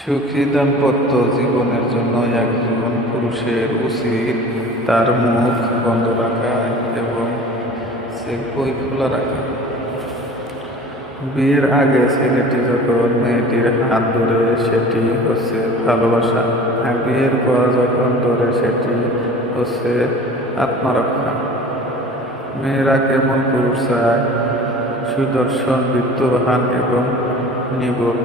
সুখী দাম্পত্য জীবনের জন্য একজন পুরুষের উচিত। তার মুখ বন্ধ রাখা এবং চেক বই খোলা রাখা। বিয়ের আগে ছেলেটি যখন মেয়েটির হাত ধরে সেটি হচ্ছে ভালোবাসা, আর বিয়ের পর যখন ধরে সেটি হচ্ছে আত্মরক্ষা। মেয়েরা কেমন পুরুষ চায়? সুদর্শন বিত্তবান এবং নিবোধ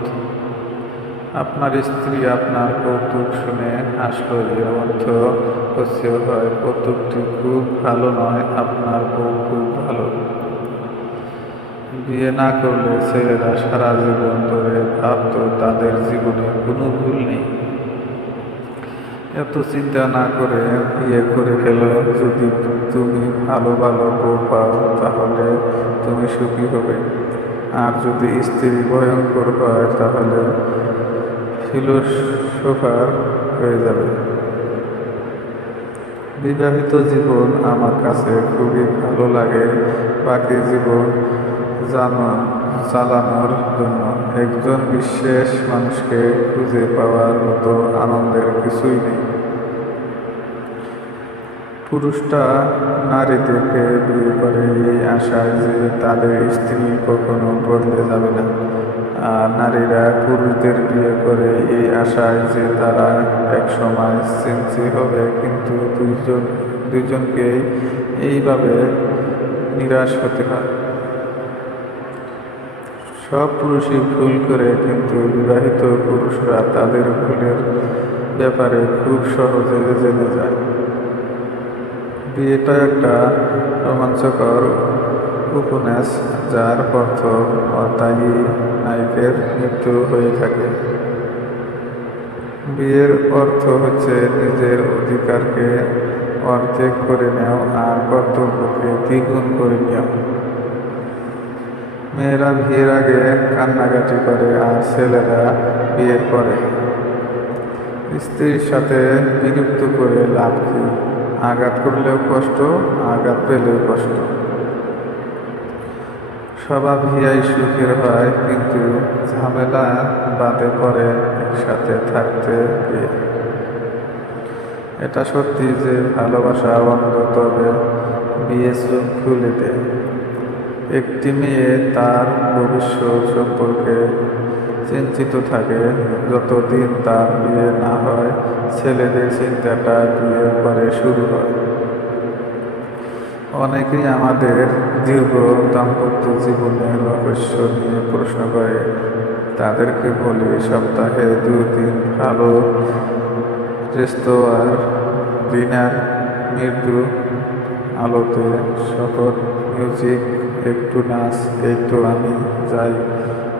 আপনার স্ত্রী আপনার কৌতুক শুনে হাসলো অর্থ হচ্ছে হয় কৌতুকটি খুব ভালো নয়, আপনার বউ খুব ভালো। বিয়ে না করলে ছেলেরা সারা জীবন ধরে ভাবতো তাদের জীবনে কোনো ভুল নেই। এত চিন্তা না করে বিয়ে করে ফেলো। যদি তুমি ভালো ভালো বউ পাও, তাহলে তুমি সুখী হবে। আর যদি স্ত্রী ভয়ঙ্কর হয়, তাহলে ফিলোসোফার হয়ে যাবে। বিবাহিত জীবন আমার কাছে খুবই ভালো লাগে বাকি জীবন জানা চালানোর জন্য। একজন বিশেষ মানুষকে খুঁজে পাওয়ার মতো আনন্দের কিছুই নেই। পুরুষটা নারীদেরকে বিয়ে করে এই আশায় যে তাদের স্ত্রী কখনো বদলে যাবে না। নারীরা পুরুষদের বিয়ে করে এই আশায় যে তারা এক সময় চেঞ্জি হবে, কিন্তু দুইজন দুইজনকেই এইভাবে নিরাশ হতে হয়। সব পুরুষই ভুল করে, কিন্তু বিবাহিত পুরুষরা তাদের ভুলের ব্যাপারে খুব সহজে জেনে যায়। বিয়েটা একটা রোমাঞ্চকর উপন্যাস যার প্রথম অধ্যায়ী নায়কের মৃত্যু হয়ে থাকে। বিয়ের অর্থ হচ্ছে নিজের অধিকারকে অর্ধেক করে নেওয়া আর কর্তব্যকে দ্বিগুণ করে নেওয়া মেয়েরা বিয়ের আগে কান্নাকাটি করে আর ছেলেরা বিয়ের পরে। স্ত্রীর সাথে বিরক্ত করে লাভ কি? আঘাত করলেও কষ্ট, আঘাত পেলেও কষ্ট। স্বভাব হিয়াই সুখের হয়, কিন্তু ঝামেলা বাদে পরে একসাথে থাকতে গিয়ে। এটা সত্যি যে ভালোবাসা অন্ধ, তবে বিয়ে চোখ খুলে দেয় একটি মেয়ে তার ভবিষ্যৎ সম্পর্কে চিন্তিত থাকে। যতদিন তার বিয়ে না হয়, ছেলেদের চিন্তাটা বিয়ের পরে শুরু হয়। অনেকেই আমাদের দীর্ঘ দাম্পত্য জীবনের রহস্য নিয়ে প্রশ্ন করে তাদেরকে বলি, সপ্তাহে দুদিন ভালো রেস্তোরাঁর ডিনার মৃদু আলোতে শপথ, মিউজিক, একটু নাচ, একটু আমি যাই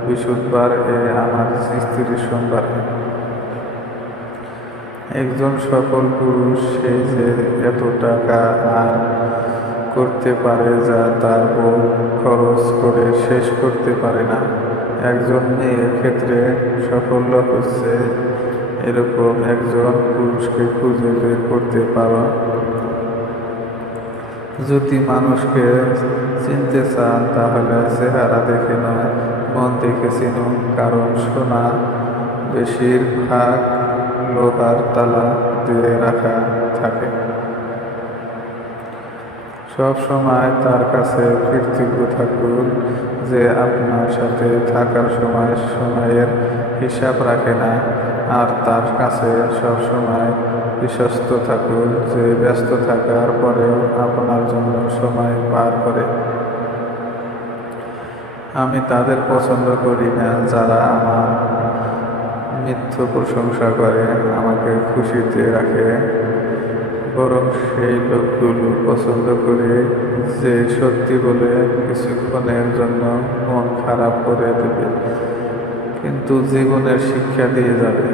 বৃহস্পতিবার এ আমার স্ত্রীর সোমবার। একজন সকল পুরুষ সেই যে এত টাকা আর করতে পারে যা তার বউ খরচ করে শেষ করতে পারে না। একজন মেয়ের ক্ষেত্রে সাফল্য হচ্ছে এরকম একজন পুরুষকে খুঁজে বের করতে পারা। যদি মানুষকে চিনতে চান, তাহলে চেহারা দেখে নয়, মন দেখে চিনুন, কারণ সোনা বেশিরভাগ লোহার তালা দিয়ে রাখা থাকে। সব সময় তার কাছে কৃতজ্ঞ থাকুন যে আপনার সাথে থাকার সময় সময়ের হিসাব রাখে না। আর তার কাছে সব সময় বিশ্বস্ত থাকুন যে ব্যস্ত থাকার পরেও আপনার জন্য সময় পার করে। আমি তাদের পছন্দ করি না, যারা আমার মিথ্য প্রশংসা করে, আমাকে খুশিতে রাখে। বরং সেই লোকগুলো পছন্দ করে যে সত্যি বলে কিছুক্ষণের জন্য মন খারাপ করে দেবে, কিন্তু জীবনের শিক্ষা দিয়ে যাবে।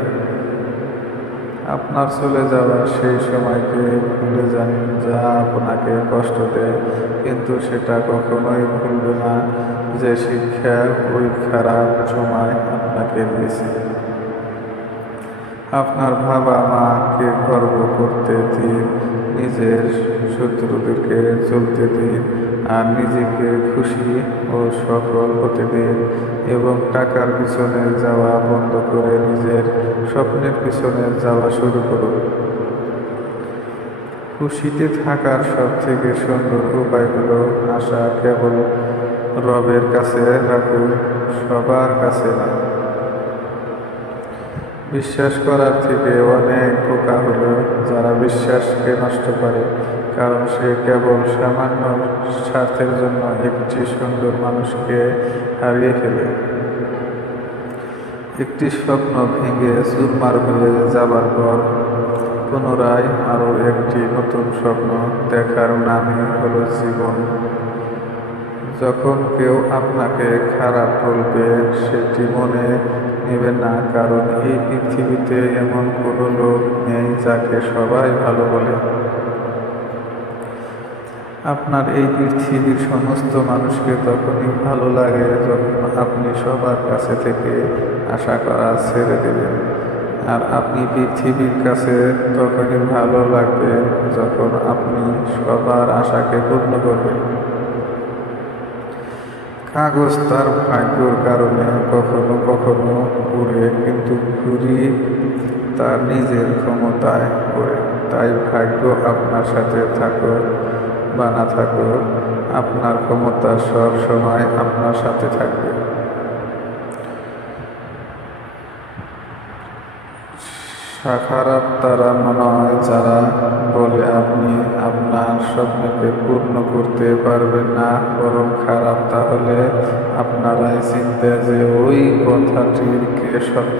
আপনার চলে যাওয়া সেই সময়কে ভুলে যান, যা আপনাকে কষ্ট দেয়, কিন্তু সেটা কখনোই ভুলবে না যে শিক্ষা ওই খারাপ সময় আপনাকে দিয়েছে। আপনার বাবা মাকে গর্ব করতে দিন, নিজের শত্রুদেরকে চলতে দিন আর নিজেকে খুশি ও সফল হতে দিন এবং টাকার পিছনে যাওয়া বন্ধ করে নিজের স্বপ্নের পিছনে যাওয়া শুরু করুন। খুশিতে থাকার সব থেকে সুন্দর উপায়গুলো আশা কেবল রবের কাছে রাখুন, সবার কাছে না। বিশ্বাস করার থেকে অনেক বোকা হলো যারা বিশ্বাসকে নষ্ট করে, কারণ সে কেবল সামান্য স্বার্থের জন্য একটি সুন্দর মানুষকে হারিয়ে ফেলে। একটি স্বপ্ন ভেঙে চুরমার হয়ে যাবার পর পুনরায় আরও একটি নতুন স্বপ্ন দেখার নামই হলো জীবন। যখন কেউ আপনাকে খারাপ বলবে, সেটি মনে নেবে না, কারণ এই পৃথিবীতে এমন কোনো লোক নেই যাকে সবাই ভালো বলে। আপনার এই পৃথিবীর সমস্ত মানুষকে তখনই ভালো লাগে যখন আপনি সবার কাছে থেকে আশা করা ছেড়ে দেবেন। আর আপনি পৃথিবীর কাছে তখনই ভালো লাগবে যখন আপনি সবার আশাকে পূর্ণ করবেন। কাগজ তার ভাগ্যর কারণে কখনো কখনো উড়ে কিন্তু ঘুরি তার নিজের ক্ষমতায় পড়ে। তাই ভাগ্য আপনার সাথে থাকো বা না থাকো আপনার ক্ষমতা সব সময় আপনার সাথে থাকবে। খারাপ তারা মনে হয় যারা বলে আপনি আপনার স্বপ্নকে পূর্ণ করতে পারবেন না। বরং খারাপ, তাহলে আপনারাই চিন্তা যে ওই কথাটিকে সত্য